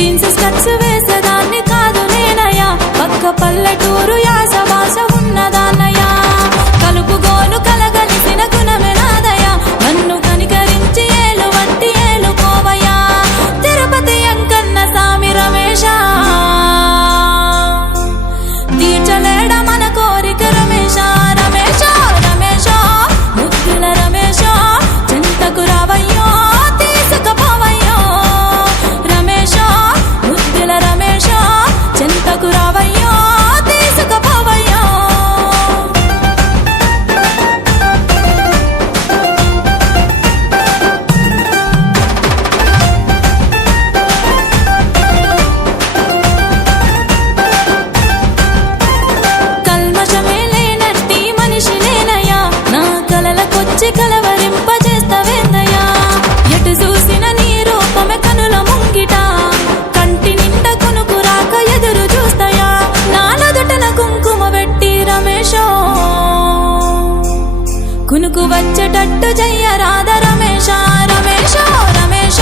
Jeans skirts వేసేదాన్ని కాదు నేనయ్యా, పక్క పల్లెటూరు యాస భాష ఉన్నదాన్నయ్యా. కలుపుగోలు కలగలిసిన గుణమే నాదయ్యా, నన్ను కనికరించి ఏలు వట్టి ఏలుకోవయ్యా. తిరుపతి అంకన్న సామి రమేశ, తీర్చలేడ మన కోరిక రమేశ. రమేశ రమేశ ముద్దుల రమేశ, చింతకు రావయ్యో తీసుకుపోవయ్యో. రమేశ ముద్దుల రమేశ, చింతకు రావయ్యో తీసుకుపోవయ్యో. కల్మషమే లేనట్టి మనిషి నేనయ్యా, నా కలలకొచ్చి కలవరింపజేస్తవేందయ్యా. ఎటు చూసిన నీ రూపమే కనుల ముంగిట, కంటి నిండా కొనుకు రాక ఎదురు చూస్తయా. నాలదుటన కుంకుమ పెట్టి రమేశో, కునుకు వచ్చేటట్టు చెయ్యరాధ రమేశ. రమేశ రమేశ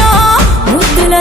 ముద్దుల